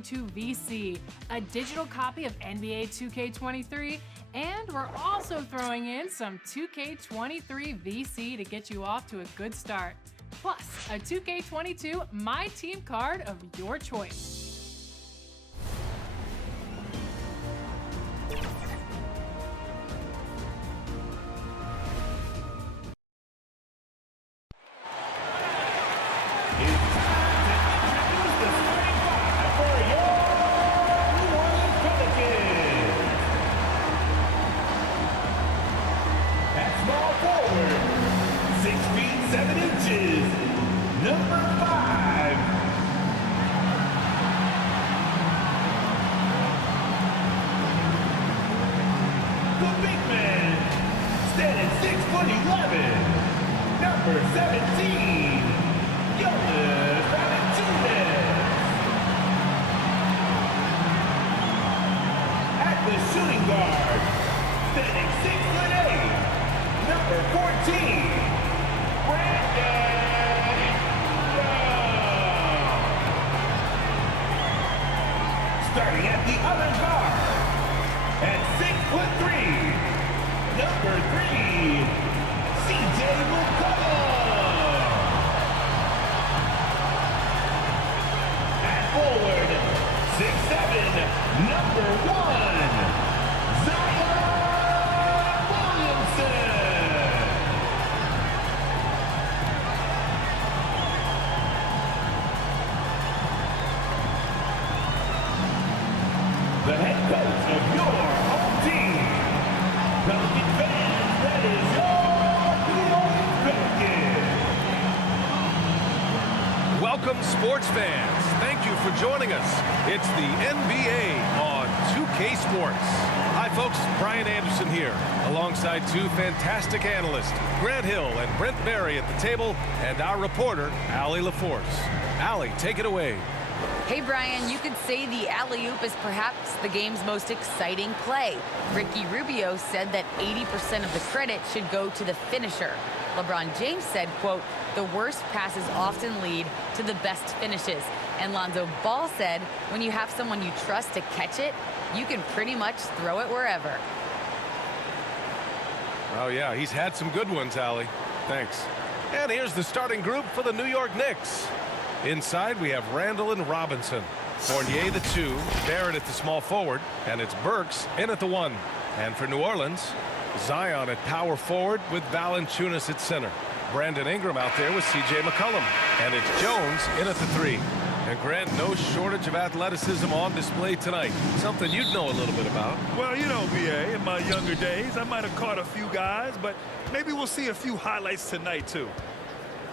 2K22 VC, a digital copy of NBA 2K23, and we're also throwing in some 2K23 VC to get you off to a good start. Plus, a 2K22 My Team card of your choice. Starting at the other guard, at 6'3", number 3, CJ McCollum. At forward, 6'7", number 1, Zion Williamson. The head coach of your home team, Pelican fans, that is your New Orleans Pelicans. Welcome, sports fans. Thank you for joining us. It's the NBA on 2K Sports. Hi, folks. Brian Anderson here, alongside two fantastic analysts, Grant Hill and Brent Berry at the table, and our reporter, Allie LaForce. Allie, take it away. Hey, Brian, you could say the alley-oop is perhaps the game's most exciting play. Ricky Rubio said that 80% of the credit should go to the finisher. LeBron James said, quote, the worst passes often lead to the best finishes. And Lonzo Ball said, when you have someone you trust to catch it, you can pretty much throw it wherever. Oh, yeah, he's had some good ones, Allie. Thanks. And here's the starting group for the New York Knicks. Inside, we have Randall and Robinson. Fournier, the 2, Barrett at the small forward, and it's Burks in at the 1. And for New Orleans, Zion at power forward with Valanciunas at center. Brandon Ingram out there with C.J. McCollum. And it's Jones in at the 3. And Grant, no shortage of athleticism on display tonight. Something you'd know a little bit about. Well, you know, B.A., in my younger days, I might have caught a few guys, but maybe we'll see a few highlights tonight, too.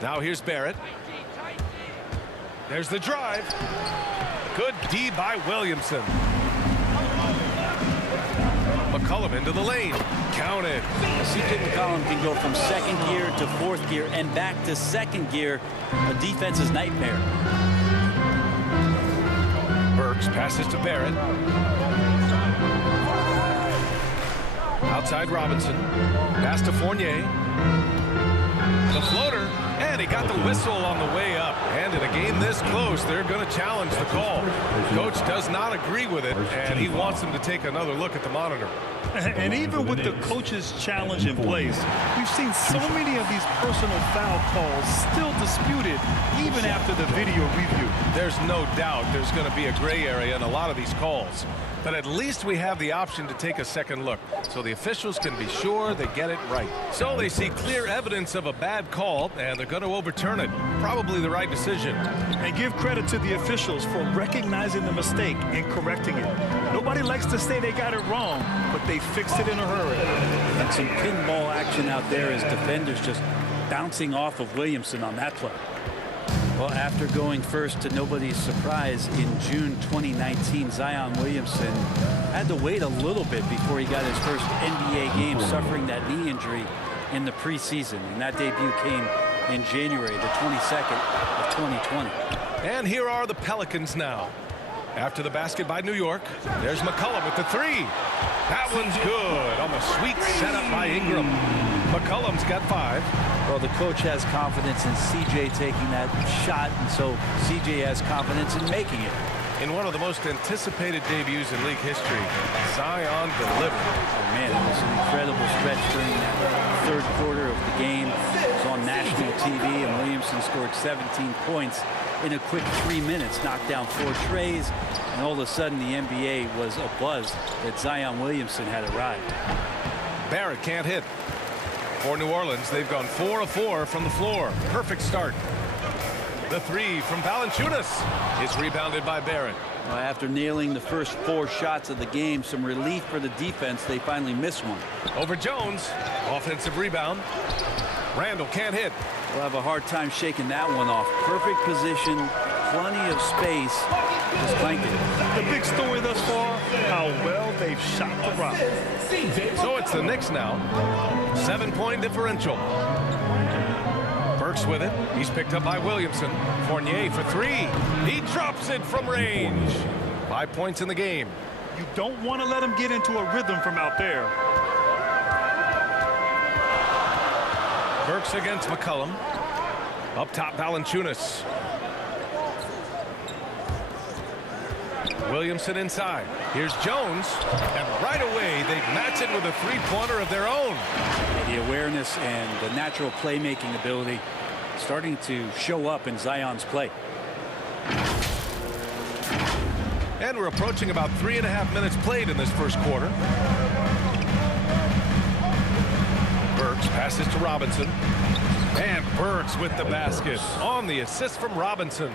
Now here's Barrett. There's the drive. Good D by Williamson. McCollum into the lane. Counted. C.J. McCollum can go from second gear to fourth gear and back to second gear. A defense's nightmare. Burks passes to Barrett. Outside Robinson. Pass to Fournier. The floater. And he got the whistle on the way up. And in a game this close, they're going to challenge the call. Coach does not agree with it, and he wants them to take another look at the monitor. And even with the coach's challenge in place, we've seen so many of these personal foul calls still disputed even after the video review. There's no doubt there's going to be a gray area in a lot of these calls. But at least we have the option to take a second look, so the officials can be sure they get it right. So they see clear evidence of a bad call, and they're going to overturn it. Probably the right decision. And give credit to the officials for recognizing the mistake and correcting it. Nobody likes to say they got it wrong, but they fixed it in a hurry. And some pinball action out there as defenders just bouncing off of Williamson on that play. Well, after going first to nobody's surprise in June 2019, Zion Williamson had to wait a little bit before he got his first NBA game, suffering that knee injury in the preseason. And that debut came in January the 22nd of 2020. And here are the Pelicans now. After the basket by New York, there's McCollum with the 3. That one's good on the sweet setup by Ingram. McCollum's got 5. Well, the coach has confidence in C.J. taking that shot, and so C.J. has confidence in making it. In one of the most anticipated debuts in league history, Zion delivered. Oh, man, it was an incredible stretch during that third quarter of the game. It was on national TV, and Williamson scored 17 points in a quick 3 minutes, knocked down 4 trays, and all of a sudden the NBA was abuzz that Zion Williamson had arrived. Barrett can't hit. For New Orleans, they've gone 4 of 4 from the floor. Perfect start. The three from Valanciunas is rebounded by Barrett. Well, after nailing the first 4 shots of the game, some relief for the defense. They finally missed one. Over Jones. Offensive rebound. Randall can't hit. We'll have a hard time shaking that one off. Perfect position, plenty of space. Just clanked it. The big story thus far, how well they've shot the rock. So it's the Knicks now. 7-point differential. Burks with it. He's picked up by Williamson. Fournier for 3. He drops it from range. 5 points in the game. You don't want to let him get into a rhythm from out there. Burks against McCollum. Up top, Valanciunas. Williamson inside. Here's Jones. And right away, they match it with a three-pointer of their own. The awareness and the natural playmaking ability starting to show up in Zion's play. And we're approaching about 3.5 minutes played in this first quarter. Burks passes to Robinson. And Burks with the basket on the assist from Robinson.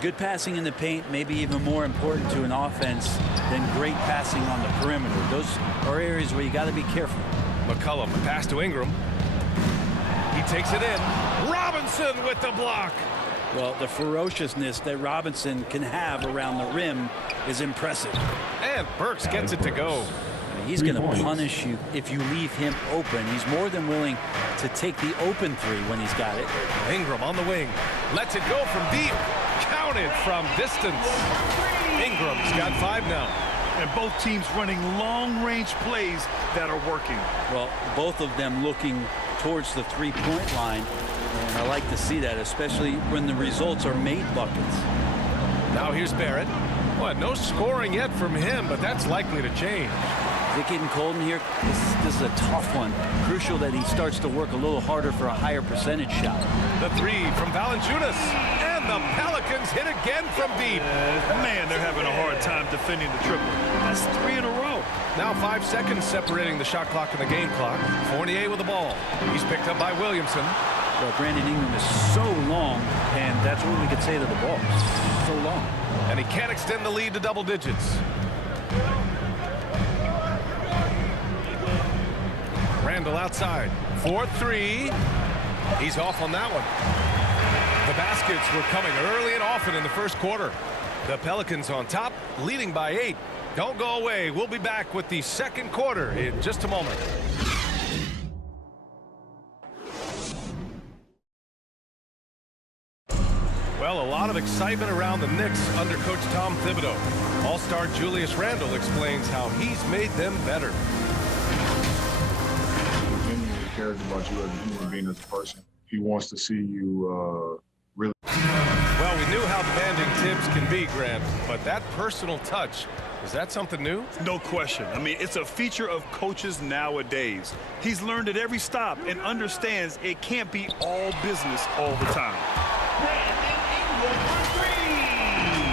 Good passing in the paint may be even more important to an offense than great passing on the perimeter. Those are areas where you got to be careful. McCollum pass to Ingram. He takes it in. Robinson with the block. Well, the ferociousness that Robinson can have around the rim is impressive. And Burks gets it to go. He's going to punish you if you leave him open. He's more than willing to take the open three when he's got it. Ingram on the wing. Lets it go from deep. Counted from distance. Ingram's got 5 now. And both teams running long-range plays that are working. Well, both of them looking towards the three-point line. And I like to see that, especially when the results are made buckets. Now here's Barrett. Well, no scoring yet from him, but that's likely to change. Is it getting cold in here? This is a tough one. Crucial that he starts to work a little harder for a higher percentage shot. The three from Valanciunas. And the Pelicans hit again from deep. Man, they're having a hard time defending the triple. That's 3 in a row. Now 5 seconds separating the shot clock and the game clock. Fournier with the ball. He's picked up by Williamson. Well, Brandon Ingram is so long, and that's what we could say to the ball. So long. And he can't extend the lead to double digits. Randall outside. 4-3. He's off on that one. The baskets were coming early and often in the first quarter. The Pelicans on top, leading by 8. Don't go away. We'll be back with the second quarter in just a moment. Well, a lot of excitement around the Knicks under Coach Tom Thibodeau. All-star Julius Randle explains how he's made them better. He genuinely cares about you as a human being, as a person. He wants to see you really. Well, we knew how demanding Tibbs can be, Grant, but that personal touch, is that something new? No question. I mean, it's a feature of coaches nowadays. He's learned at every stop and understands it can't be all business all the time.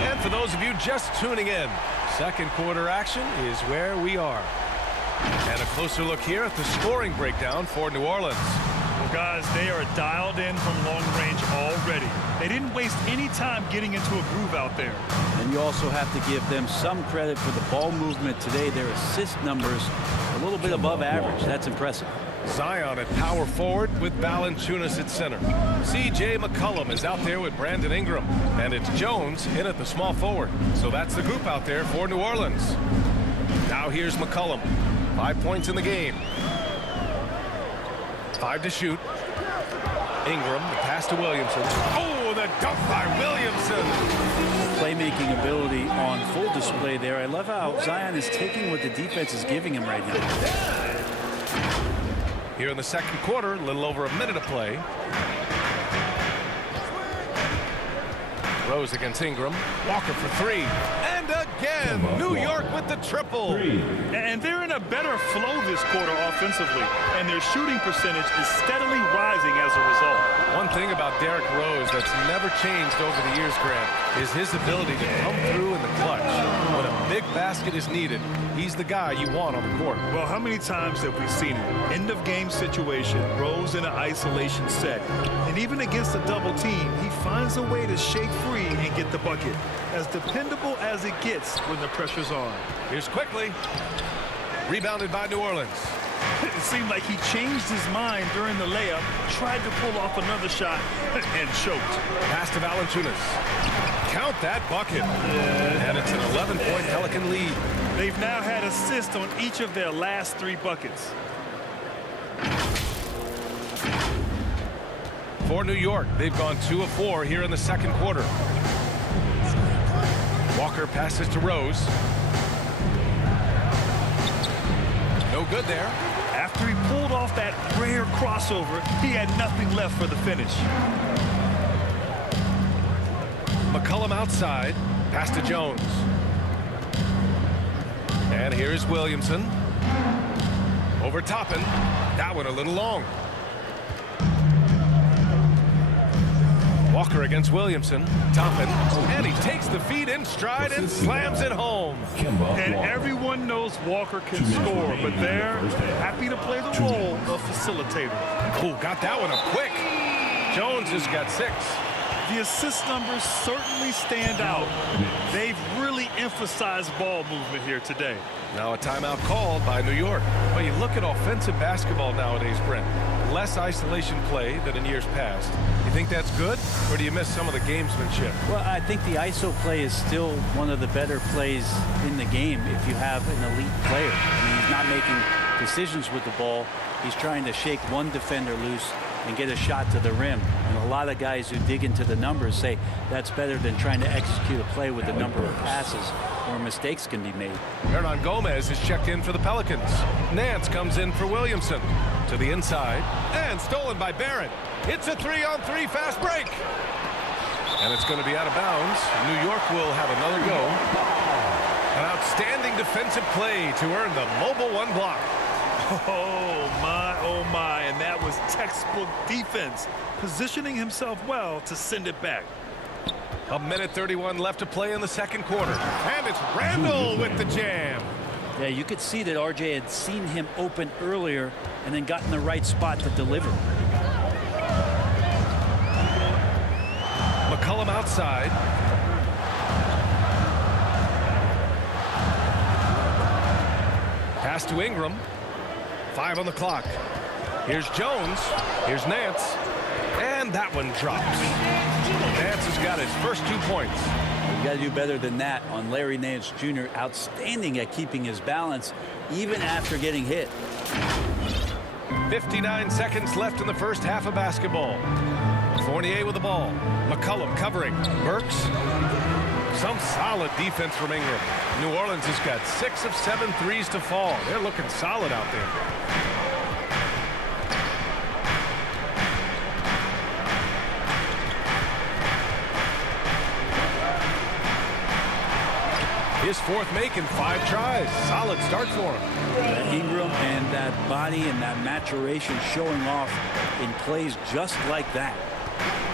And for those of you just tuning in, second quarter action is where we are. And a closer look here at the scoring breakdown for New Orleans. Well, guys, they are dialed in from long range already. They didn't waste any time getting into a groove out there. And you also have to give them some credit for the ball movement today. Their assist numbers a little bit above average. That's impressive. Zion at power forward with Valanciunas at center. C.J. McCollum is out there with Brandon Ingram. And it's Jones in at the small forward. So that's the group out there for New Orleans. Now here's McCollum. 5 points in the game. 5 to shoot. Ingram, the pass to Williamson. Oh, the dunk by Williamson. Playmaking ability on full display there. I love how Zion is taking what the defense is giving him right now. Here in the second quarter, a little over a minute of play. Rose against Ingram. Walker for 3. with the triple. And they're in a better flow this quarter offensively, and their shooting percentage is steadily rising as a result. One thing about Derrick Rose that's never changed over the years, Grant, is his ability to come through in the clutch. When a big basket is needed, he's the guy you want on the court. Well, how many times have we seen it? End of game situation, Rose in an isolation set. And even against a double team, he finds a way to shake free and get the bucket. As dependable as it gets when the pressure's on. Here's quickly. Rebounded by New Orleans. It seemed like he changed his mind during the layup, tried to pull off another shot, and choked. Pass to Valanciunas. Count that bucket. And it's an 11-point Pelican lead. They've now had assists on each of their last 3 buckets. For New York, they've gone 2 of 4 here in the second quarter. Walker passes to Rose. No good there. After he pulled off that rare crossover, he had nothing left for the finish. McCollum outside. Pass to Jones. And here's Williamson. Over Toppin. That one a little long. Walker against Williamson. Toppin. And he takes the feed in stride and slams it home. And everyone knows Walker can score, but they're happy to play the role of facilitator. Oh, got that one up quick. Jones has got 6. The assist numbers certainly stand out. They've really emphasized ball movement here today. Now a timeout called by New York. But you look at offensive basketball nowadays, Brent. Less isolation play than in years past. You think that's good, or do you miss some of the gamesmanship? Well, I think the ISO play is still one of the better plays in the game if you have an elite player. I mean, he's not making decisions with the ball. He's trying to shake one defender loose and get a shot to the rim. And a lot of guys who dig into the numbers say that's better than trying to execute a play with a number of passes where mistakes can be made. Hernan Gomez is checked in for the Pelicans. Nance comes in for Williamson. To the inside. And stolen by Barrett. It's a 3-on-3 fast break. And it's going to be out of bounds. New York will have another go. An outstanding defensive play to earn the mobile 1 block. Oh my, and that was textbook defense, positioning himself well to send it back. A minute 31 left to play in the second quarter. And it's Randall with the jam. Yeah, you could see that RJ had seen him open earlier and then got in the right spot to deliver. McCollum outside. Pass to Ingram. 5 on the clock. Here's Jones. Here's Nance. And that one drops. Nance has got his first 2 points. You got to do better than that on Larry Nance Jr. Outstanding at keeping his balance even after getting hit. 59 seconds left in the first half of basketball. Fournier with the ball. McCollum covering. Burks. Some solid defense from Ingram. New Orleans has got 6 of 7 threes to fall. They're looking solid out there. His 4th make in 5 tries. Solid start for him. Ingram and that body and that maturation showing off in plays just like that.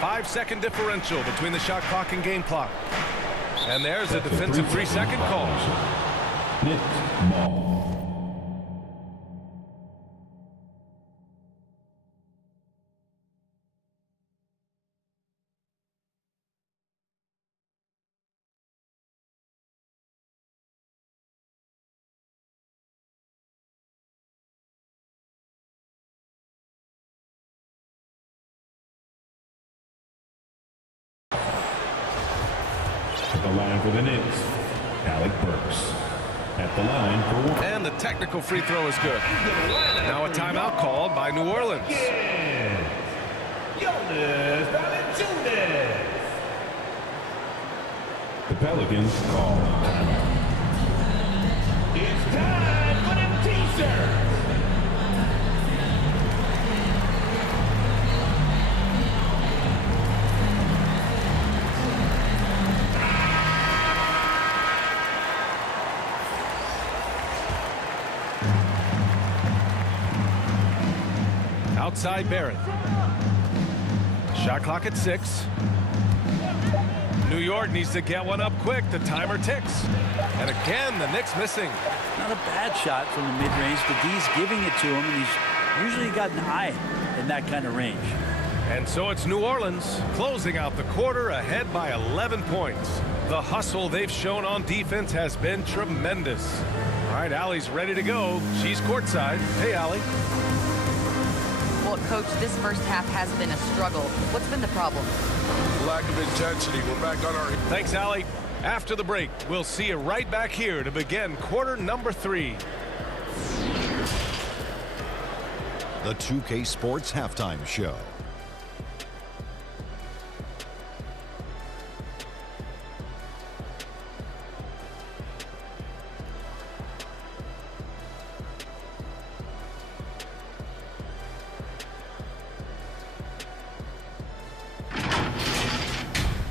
5-second differential between the shot clock and game clock. And there's a defensive 3-second call. Ball. The line for the Knicks, Alec Burks. At the line for 1. And the technical free throw is good. Now a timeout called by New Orleans. The Pelicans call timeout. It's time for the t-shirt. outside Barrett. Shot clock at 6. New York needs to get one up quick. The timer ticks. And again, the Knicks missing. Not a bad shot from the mid-range. The D's giving it to him, and he's usually got an eye in that kind of range. And so it's New Orleans closing out the quarter ahead by 11 points. The hustle they've shown on defense has been tremendous. All right, Allie's ready to go. She's courtside. Hey, Allie. Well, Coach, this first half has been a struggle. What's been the problem? Lack of intensity. We're back on our... Thanks, Allie. After the break, we'll see you right back here to begin quarter number 3. The 2K Sports Halftime Show.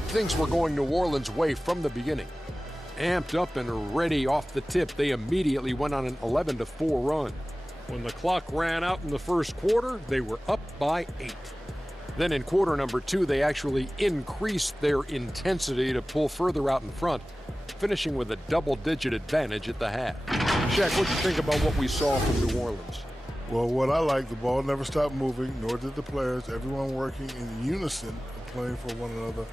Things were going New Orleans' way from the beginning. Amped up and ready off the tip, they immediately went on an 11-4 run. When the clock ran out in the first quarter, they were up by 8. Then in quarter number 2, they actually increased their intensity to pull further out in front, finishing with a double-digit advantage at the half. Shaq, what do you think about what we saw from New Orleans? Well, what I like, the ball never stopped moving, nor did the players. Everyone working in unison and playing for one another.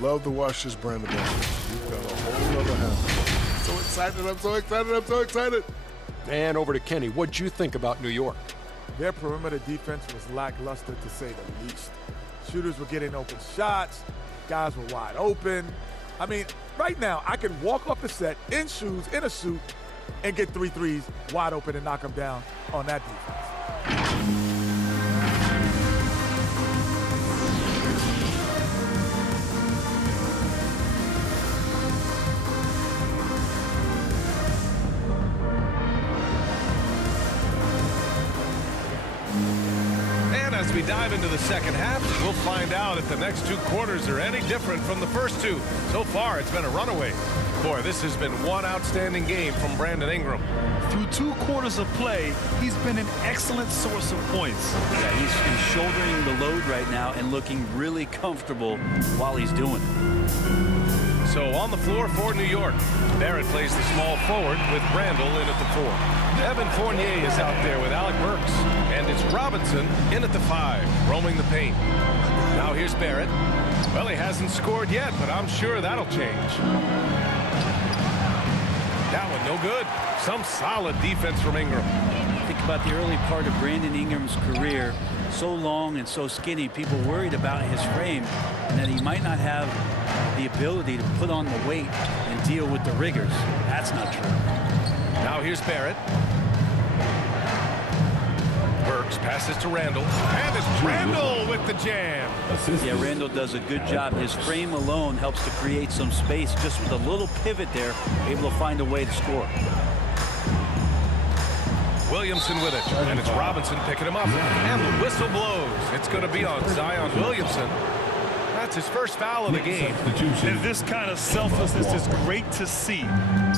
Love to watch this brand of basketball. We've got a whole other half. So excited, I'm so excited, I'm so excited. And over to Kenny, what'd you think about New York? Their perimeter defense was lackluster, to say the least. Shooters were getting open shots. Guys were wide open. I mean, right now, I can walk off the set in shoes, in a suit, and get 3 threes wide open and knock them down on that defense. As we dive into the second half, we'll find out if the next 2 quarters are any different from the first 2. So far, it's been a runaway. Boy, this has been one outstanding game from Brandon Ingram. Through 2 quarters of play, he's been an excellent source of points. Yeah, he's shouldering the load right now and looking really comfortable while he's doing it. So on the floor for New York, Barrett plays the small forward with Randall in at the 4. Evan Fournier is out there with Alec Burks. And it's Robinson in at the 5, roaming the paint. Now here's Barrett. Well, he hasn't scored yet, but I'm sure that'll change. That one no good. Some solid defense from Ingram. Think about the early part of Brandon Ingram's career. So long and so skinny, people worried about his frame and that he might not have the ability to put on the weight and deal with the rigors. That's not true. Now here's Barrett. Burks passes to Randall. And it's Randall with the jam. Yeah, Randall does a good job. His frame alone helps to create some space. Just with a little pivot there, able to find a way to score. Williamson with it. And it's Robinson picking him up. And the whistle blows. It's going to be on Zion Williamson. That's his first foul of the game. And this kind of selflessness is great to see.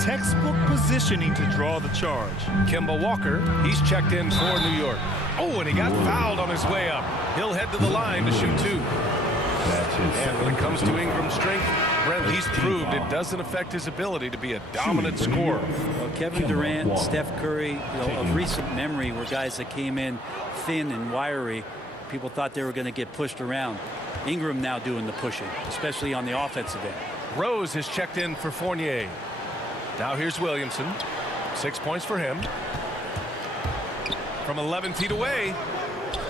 Textbook positioning to draw the charge. Kemba Walker, he's checked in for New York. Oh, and he got fouled on his way up. He'll head to the line to shoot 2. And when it comes to Ingram's strength, Brent, he's proved it doesn't affect his ability to be a dominant scorer. Well, Kevin Durant, Steph Curry, of recent memory were guys that came in thin and wiry. People thought they were going to get pushed around. Ingram now doing the pushing, especially on the offensive end. Rose has checked in for Fournier. Now here's Williamson. 6 points for him. From 11 feet away,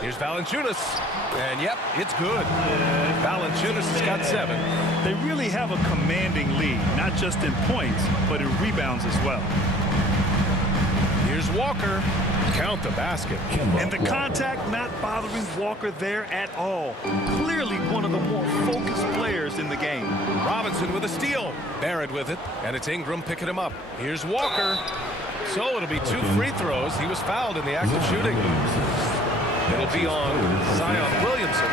here's Valanciunas. And yep, it's good. Valanciunas has got 7. They really have a commanding lead, not just in points, but in rebounds as well. Here's Walker. Count the basket. And the contact not bothering Walker there at all. Clearly one of the more focused players in the game. Robinson with a steal. Barrett with it. And it's Ingram picking him up. Here's Walker. So it'll be 2 free throws. He was fouled in the act of shooting. It'll be on Zion Williamson.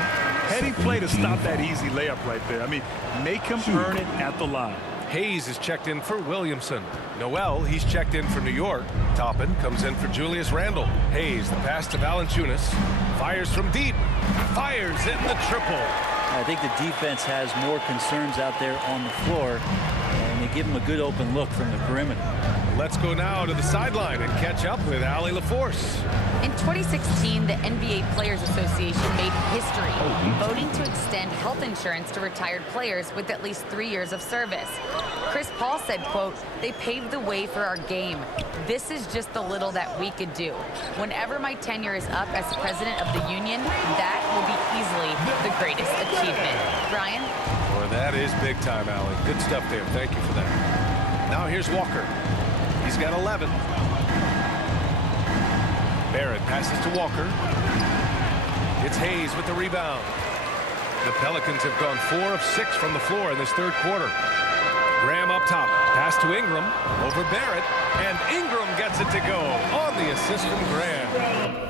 Heady play to stop that easy layup right there. I mean, make him earn it at the line. Hayes is checked in for Williamson. Noel, he's checked in for New York. Toppin comes in for Julius Randle. Hayes, the pass to Valanciunas. Fires from deep. Fires in the triple. I think the defense has more concerns out there on the floor, and they give him a good open look from the perimeter. Let's go now to the sideline and catch up with Allie LaForce. In 2016, the NBA Players Association made history, voting to extend health insurance to retired players with at least 3 years of service. Chris Paul said, quote, "They paved the way for our game. This is just the little that we could do. Whenever my tenure is up as president of the union, that will be easily the greatest achievement." Brian? Boy, that is big time, Allie. Good stuff there. Thank you for that. Now here's Walker. He's got 11. Barrett passes to Walker. It's Hayes with the rebound. The Pelicans have gone 4 of 6 from the floor in this third quarter. Graham up top. Pass to Ingram. Over Barrett. And Ingram gets it to go on the assist from Graham.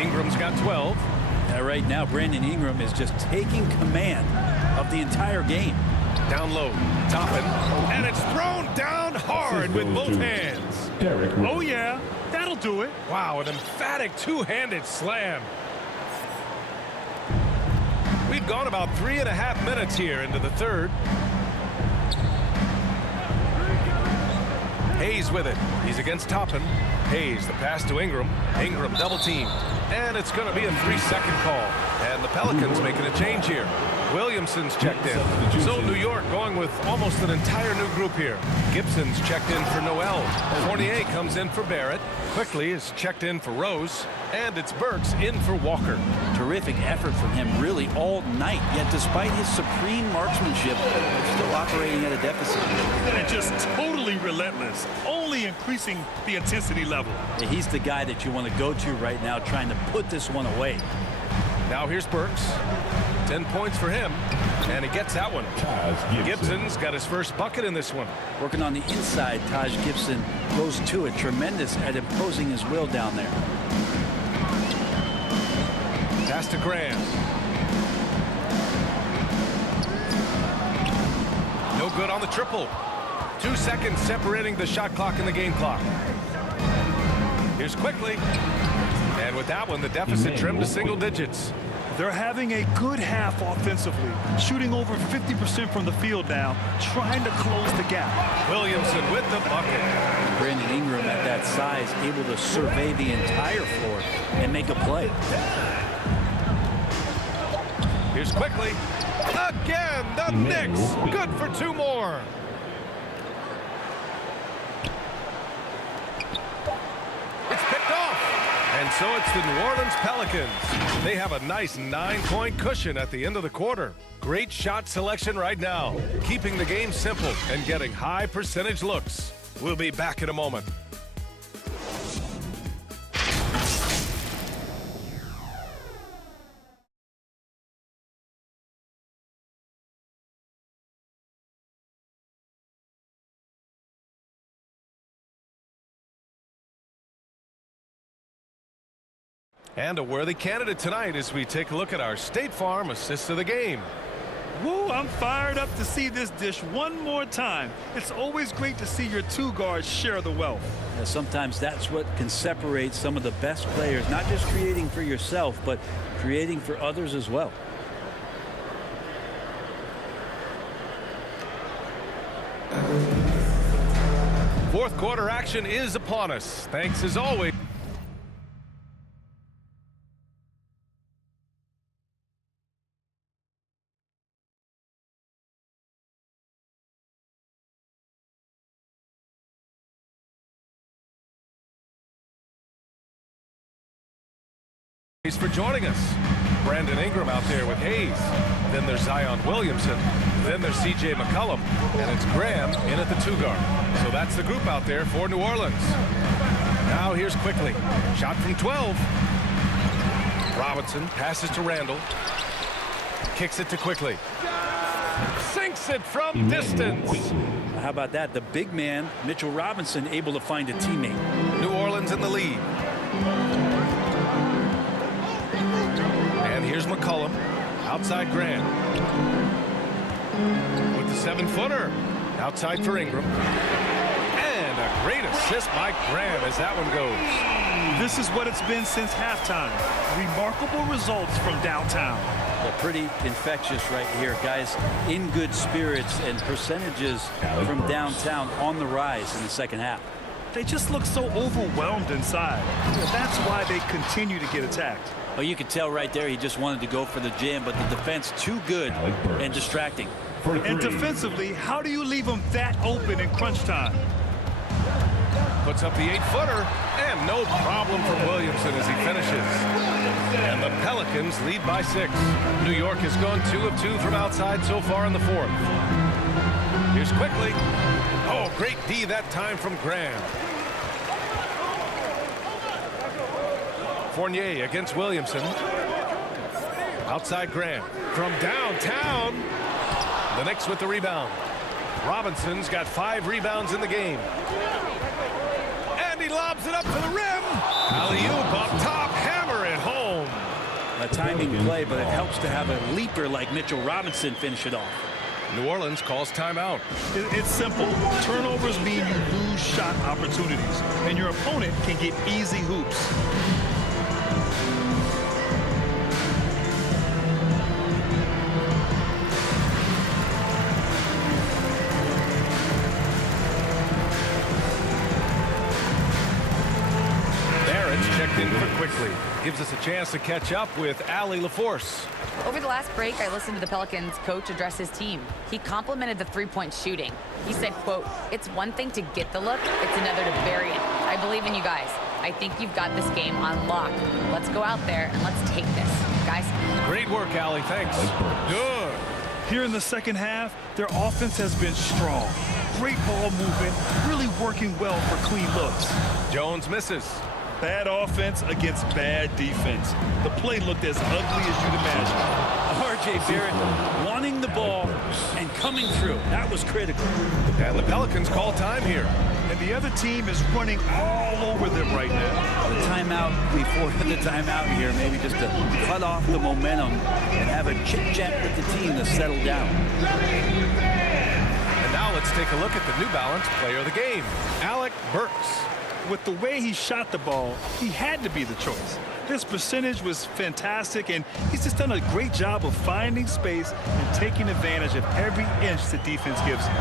Ingram's got 12. Right now, Brandon Ingram is just taking command of the entire game. Down low, Toppin, and it's thrown down hard with both hands. Oh, yeah, that'll do it. Wow, an emphatic two-handed slam. We've gone about 3.5 minutes here into the third. Hayes with it. He's against Toppin. Hayes, the pass to Ingram. Ingram double-teamed. And it's going to be a 3-second call. And the Pelicans making a change here. Williamson's checked in. So New York going with almost an entire new group here. Gibson's checked in for Noel. Fournier comes in for Barrett. Quickly is checked in for Rose. And it's Burks in for Walker. Terrific effort from him really all night. Yet despite his supreme marksmanship, still operating at a deficit. And just totally relentless, only increasing the intensity level. Yeah, he's the guy that you want to go to right now, trying to put this one away. Now here's Burks. 10 points for him, and he gets that one. Gibson's got his first bucket in this one. Working on the inside, Taj Gibson goes to it. Tremendous at imposing his will down there. Pass to Graham. No good on the triple. 2 seconds separating the shot clock and the game clock. Here's Quickly. And with that one, the deficit trimmed to single digits. They're having a good half offensively, shooting over 50% from the field now, trying to close the gap. Williamson with the bucket. Brandon Ingram at that size, able to survey the entire floor and make a play. Here's Quickly. Again, the Knicks. Good for 2 more. It's picked off. And so it's the New Orleans Pelicans. They have a nice 9-point cushion at the end of the quarter. Great shot selection right now, keeping the game simple and getting high percentage looks. We'll be back in a moment. And a worthy candidate tonight as we take a look at our State Farm assist of the game. Woo, I'm fired up to see this dish one more time. It's always great to see your two guards share the wealth. Sometimes that's what can separate some of the best players, not just creating for yourself, but creating for others as well. Fourth quarter action is upon us. Thanks as always. For joining us. Brandon Ingram out there with Hayes. Then there's Zion Williamson. Then there's C.J. McCollum. And it's Graham in at the 2-guard. So that's the group out there for New Orleans. Now here's Quickly. Shot from 12. Robinson passes to Randall. Kicks it to Quickly. Sinks it from distance. How about that? The big man, Mitchell Robinson, able to find a teammate. New Orleans in the lead. And here's McCollum. Outside Graham. With the 7-footer. Outside for Ingram. And a great assist by Graham as that one goes. This is what it's been since halftime. Remarkable results from downtown. Well, pretty infectious right here, guys. In good spirits and percentages from downtown on the rise in the second half. They just look so overwhelmed inside. That's why they continue to get attacked. Well, you could tell right there he just wanted to go for the jam, but the defense too good and distracting. And defensively, how do you leave them that open in crunch time? Puts up the 8-footer, and no problem for Williamson as he finishes. And the Pelicans lead by 6. New York has gone 2 of 2 from outside so far in the fourth. Here's Quickly. Oh, great D that time from Graham. Fournier against Williamson. Outside Graham. From downtown. The Knicks with the rebound. Robinson's got 5 rebounds in the game. And he lobs it up to the rim. Alley-oop up top. Hammer it home. A timing play, but it helps to have a leaper like Mitchell Robinson finish it off. New Orleans calls timeout. It's simple. Turnovers mean you lose shot opportunities, and your opponent can get easy hoops. Checked in for Quickly. Gives us a chance to catch up with Allie LaForce. Over the last break, I listened to the Pelicans coach address his team. He complimented the three-point shooting. He said, quote, "It's one thing to get the look, it's another to bury it. I believe in you guys. I think you've got this game on lock. Let's go out there and let's take this. Guys." Great work, Allie. Thanks. Good. Here in the second half, their offense has been strong. Great ball movement, really working well for clean looks. Jones misses. Bad offense against bad defense. The play looked as ugly as you'd imagine. R.J. Barrett wanting the ball and coming through. That was critical. And the Pelicans call time here. And the other team is running all over them right now. The timeout before the timeout here, maybe just to cut off the momentum and have a chit-chat with the team to settle down. And now let's take a look at the New Balance player of the game, Alec Burks. With the way he shot the ball, he had to be the choice. His percentage was fantastic, and he's just done a great job of finding space and taking advantage of every inch the defense gives him.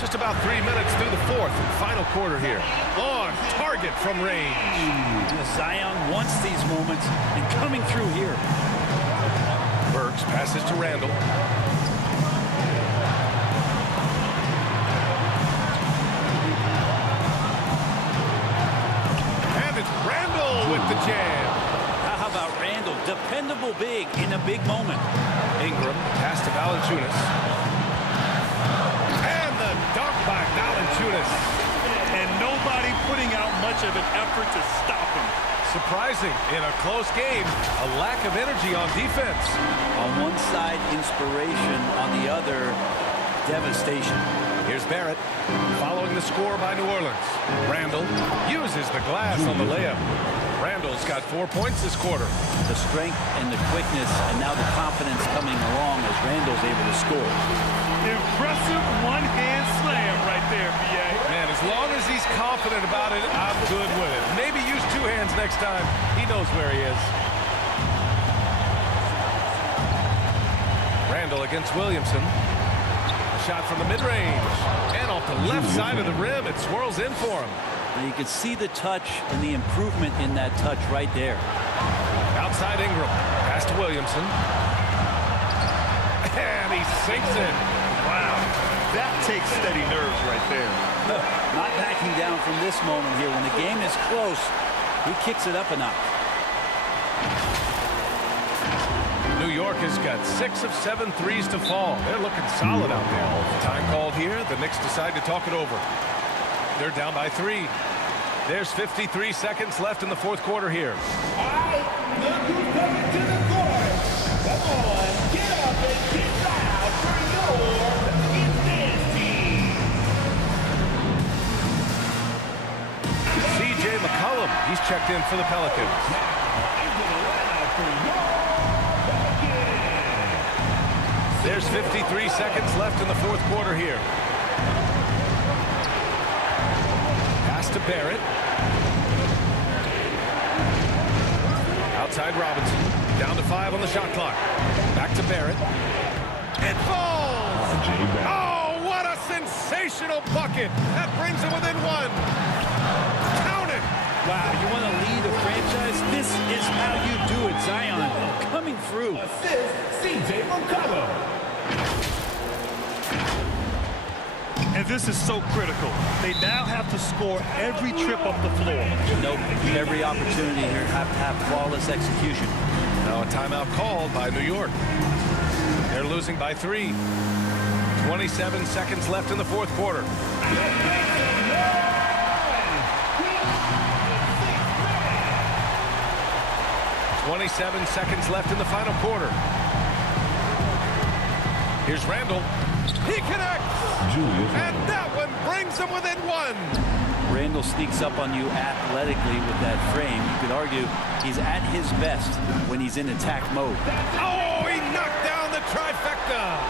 Just about 3 minutes through the fourth and final quarter here. On target from range. Zion wants these moments and coming through here. Burks passes to Randall. With the jam. How about Randall? Dependable big in a big moment. Ingram pass to Valanciunas. And the dunk by Valanciunas. And nobody putting out much of an effort to stop him. Surprising in a close game, a lack of energy on defense. On one side, inspiration. On the other, devastation. Here's Barrett, following the score by New Orleans. Randall uses the glass on the layup. Randall's got 4 points this quarter. The strength and the quickness, and now the confidence coming along as Randall's able to score. Impressive one-hand slam right there, B.A. Man, as long as he's confident about it, I'm good with it. Maybe use 2 hands next time. He knows where he is. Randall against Williamson. A shot from the mid-range. And off the left side of the rim, it swirls in for him. And you can see the touch and the improvement in that touch right there. Outside Ingram. Pass to Williamson. And he sinks in. Wow. That takes steady nerves right there. Not backing down from this moment here. When the game is close, he kicks it up a notch. New York has got 6 of 7 threes to fall. They're looking solid out there. Time called here. The Knicks decide to talk it over. They're down by 3. There's 53 seconds left in the 4th quarter here. All right, look who's coming to the court. Come on, get up and get loud for your Pelicans team. C.J. McCollum, he's checked in for the Pelicans. There's 53 seconds left in the 4th quarter here. Pass to Barrett. Outside Robinson. Down to 5 on the shot clock. Back to Barrett. It falls! Oh, what a sensational bucket! That brings him within 1. Count it! Wow, you want to lead a franchise? This is how you do it, Zion. Coming through. Assist, C.J. McCollum. And this is so critical. They now have to score every trip up the floor. Nope, every opportunity here have to have flawless execution. Now a timeout called by New York. They're losing by 3. 27 seconds left in the 4th quarter. 27 seconds left in the final quarter. Here's Randall. He connects! And that one brings him within 1. Randall sneaks up on you athletically with that frame. You could argue he's at his best when he's in attack mode. Oh, he knocked down the trifecta!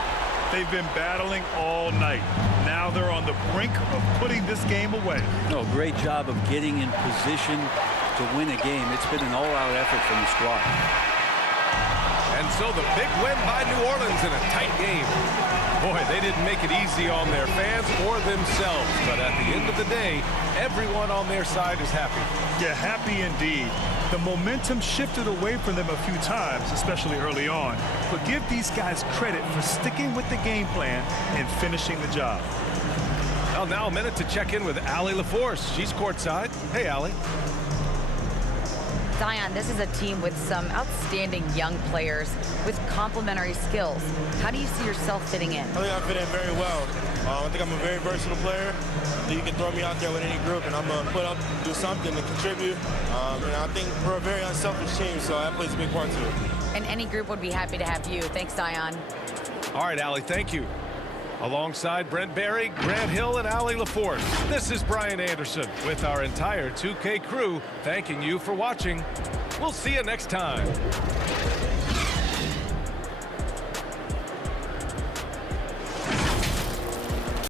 They've been battling all night. Now they're on the brink of putting this game away. No, great job of getting in position to win a game. It's been an all-out effort from the squad. And so the big win by New Orleans in a tight game. Boy, they didn't make it easy on their fans or themselves. But at the end of the day, everyone on their side is happy. Yeah, happy indeed. The momentum shifted away from them a few times, especially early on. But give these guys credit for sticking with the game plan and finishing the job. Well, now a minute to check in with Allie LaForce. She's courtside. Hey, Allie. Zion, this is a team with some outstanding young players with complementary skills. How do you see yourself fitting in? I think I fit in very well. I think I'm a very versatile player. You can throw me out there with any group, and I'm going to put up, do something to contribute. And I think we're a very unselfish team, so that plays a big part to it. And any group would be happy to have you. Thanks, Zion. All right, Allie, thank you. Alongside Brent Barry, Grant Hill, and Allie LaForce, this is Brian Anderson with our entire 2K crew thanking you for watching. We'll see you next time.